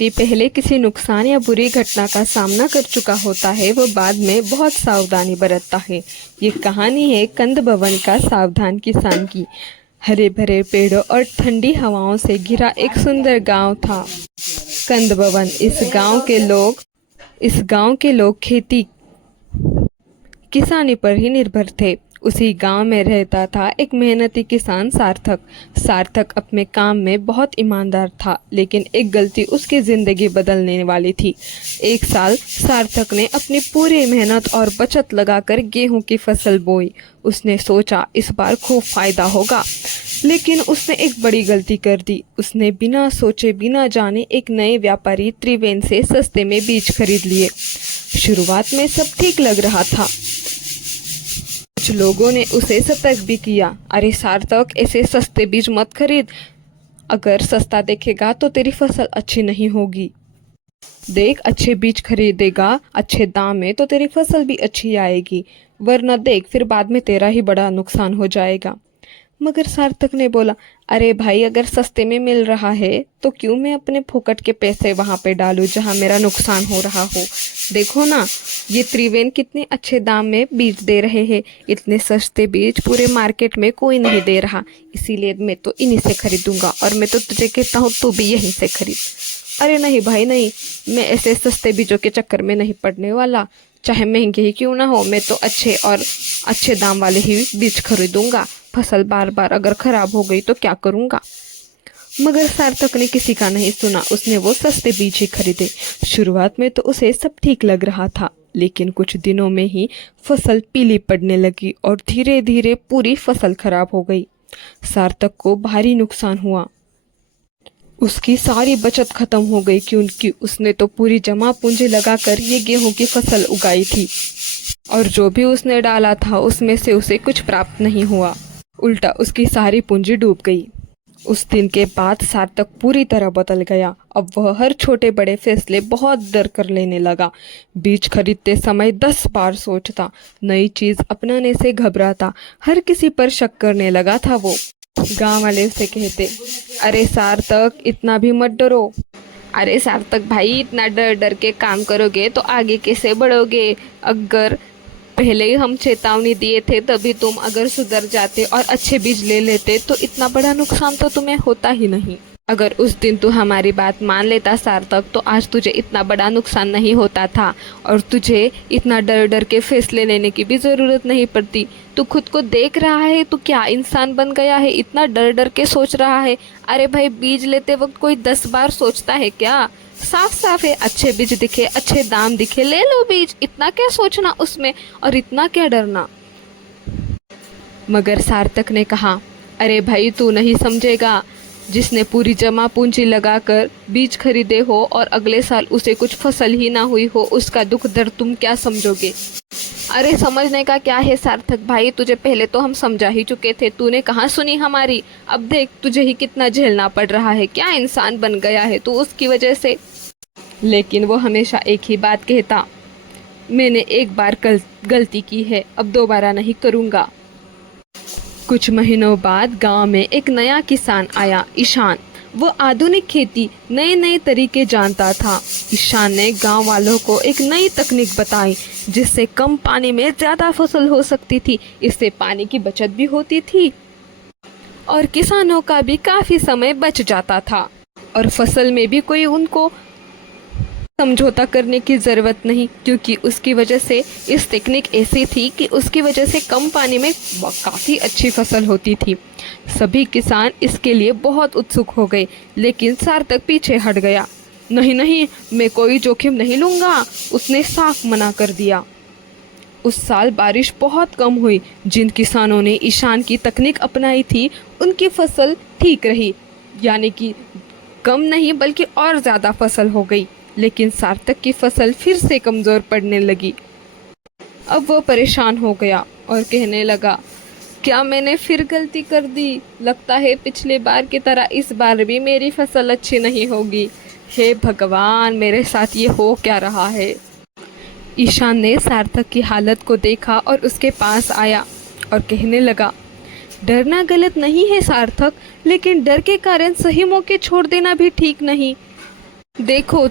व्यक्ति पहले किसी नुकसान या बुरी घटना का सामना कर चुका होता है वो बाद में बहुत सावधानी बरतता है। ये कहानी है कंद भवन का सावधान किसान की। हरे भरे पेड़ों और ठंडी हवाओं से घिरा एक सुंदर गांव था कंद भवन। इस गांव के लोग खेती किसानी पर ही निर्भर थे। उसी गांव में रहता था एक मेहनती किसान सार्थक अपने काम में बहुत ईमानदार था, लेकिन एक गलती उसकी जिंदगी बदलने वाली थी। एक साल सार्थक ने अपनी पूरी मेहनत और बचत लगाकर गेहूं की फसल बोई। उसने सोचा इस बार खूब फायदा होगा, लेकिन उसने एक बड़ी गलती कर दी। उसने बिना सोचे बिना जाने एक नए व्यापारी त्रिवेण से सस्ते में बीज खरीद लिए। शुरुआत में सब ठीक लग रहा था। कुछ लोगों ने उसे सतर्क भी किया, अरे सार्थक, ऐसे सस्ते बीज मत खरीद। अगर सस्ता देखेगा तो तेरी फसल अच्छी नहीं होगी। देख, अच्छे बीज खरीदेगा अच्छे दाम में तो तेरी फसल भी अच्छी आएगी, वरना देख फिर बाद में तेरा ही बड़ा नुकसान हो जाएगा। मगर सार्थक ने बोला, अरे भाई, अगर सस्ते में मिल रहा है तो क्यों मैं अपने फोकट के पैसे वहां पे डालूं जहां मेरा नुकसान हो रहा हो। देखो ना, ये त्रिवेण कितने अच्छे दाम में बीज दे रहे हैं। इतने सस्ते बीज पूरे मार्केट में कोई नहीं दे रहा, इसीलिए मैं तो इन्हीं से खरीदूंगा। और मैं तो तुझे कहता हूँ तू भी यहीं से खरीद। अरे नहीं भाई नहीं, मैं ऐसे सस्ते बीजों के चक्कर में नहीं पड़ने वाला। चाहे महंगे ही क्यों ना हो, मैं तो अच्छे दाम वाले ही बीज खरीदूंगा। फसल बार बार अगर खराब हो गई तो क्या करूंगा। मगर सार्थक ने किसी का नहीं सुना। उसने वो सस्ते बीज ही खरीदे। शुरुआत में तो उसे सब ठीक लग रहा था, लेकिन कुछ दिनों में ही फसल पीली पड़ने लगी और धीरे धीरे पूरी फसल खराब हो गई। सार्थक को भारी नुकसान हुआ। उसकी सारी बचत खत्म हो गई, क्योंकि उसने तो पूरी जमा पूंजी लगाकर ये गेहूं की फसल उगाई थी, और जो भी उसने डाला था उसमें से उसे कुछ प्राप्त नहीं हुआ। उल्टा उसकी सारी पूंजी डूब गई। उस दिन के बाद सार्थक पूरी तरह बदल गया। अब वह हर छोटे बड़े फैसले बहुत डर कर लेने लगा। बीज खरीदते समय 10 बार सोचता, नई चीज अपनाने से घबराता, हर किसी पर शक करने लगा था वो। गांव वाले उसे कहते, अरे सार्थक, इतना भी मत डरो। अरे सार्थक भाई, इतना डर डर के काम करोगे तो आगे कैसे बढ़ोगे। अगर पहले ही हम चेतावनी दिए थे तभी तुम अगर सुधर जाते और अच्छे बीज ले लेते तो इतना बड़ा नुकसान तो तुम्हें होता ही नहीं। अगर उस दिन तू हमारी बात मान लेता सार्थक, तो आज तुझे इतना बड़ा नुकसान नहीं होता था और तुझे इतना डर डर के फैसले लेने की भी ज़रूरत नहीं पड़ती। तू खुद को देख रहा है, तू क्या इंसान बन गया है, इतना डर डर के सोच रहा है। अरे भाई, बीज लेते वक्त कोई 10 बार सोचता है क्या। साफ साफ है, अच्छे बीज दिखे, अच्छे दाम दिखे, ले लो बीज। इतना क्या सोचना उसमें और इतना क्या डरना। मगर सार्थक ने कहा, अरे भाई, तू नहीं समझेगा। जिसने पूरी जमा पूंजी लगाकर बीज खरीदे हो और अगले साल उसे कुछ फसल ही ना हुई हो, उसका दुख दर्द तुम क्या समझोगे। अरे समझने का क्या है सार्थक भाई, तुझे पहले तो हम समझा ही चुके थे, तूने कहाँ सुनी हमारी। अब देख तुझे ही कितना झेलना पड़ रहा है। क्या इंसान बन गया है तू उसकी वजह से। लेकिन वो हमेशा एक ही बात कहता, मैंने एक बार गलती की है, अब दोबारा नहीं करूँगा। कुछ महीनों बाद गांव में एक नया किसान आया, ईशान। वो आधुनिक खेती, नए नए तरीके जानता था। ईशान ने गांव वालों को एक नई तकनीक बताई जिससे कम पानी में ज़्यादा फसल हो सकती थी। इससे पानी की बचत भी होती थी और किसानों का भी काफ़ी समय बच जाता था, और फसल में भी कोई उनको समझौता करने की ज़रूरत नहीं, क्योंकि उसकी वजह से इस टेक्निक ऐसी थी कि उसकी वजह से कम पानी में काफ़ी अच्छी फसल होती थी। सभी किसान इसके लिए बहुत उत्सुक हो गए, लेकिन सार्थक पीछे हट गया। नहीं नहीं, मैं कोई जोखिम नहीं लूँगा, उसने साफ मना कर दिया। उस साल बारिश बहुत कम हुई। जिन किसानों ने ईशान की तकनीक अपनाई थी उनकी फसल ठीक रही, यानी कि कम नहीं बल्कि और ज़्यादा फसल हो गई। लेकिन सार्थक की फसल फिर से कमज़ोर पड़ने लगी। अब वो परेशान हो गया और कहने लगा, क्या मैंने फिर गलती कर दी। लगता है पिछले बार की तरह इस बार भी मेरी फसल अच्छी नहीं होगी। हे भगवान, मेरे साथ ये हो क्या रहा है। ईशान ने सार्थक की हालत को देखा और उसके पास आया और कहने लगा, डरना गलत नहीं है सार्थक, लेकिन डर के कारण सही मौके छोड़ देना भी ठीक नहीं। देखो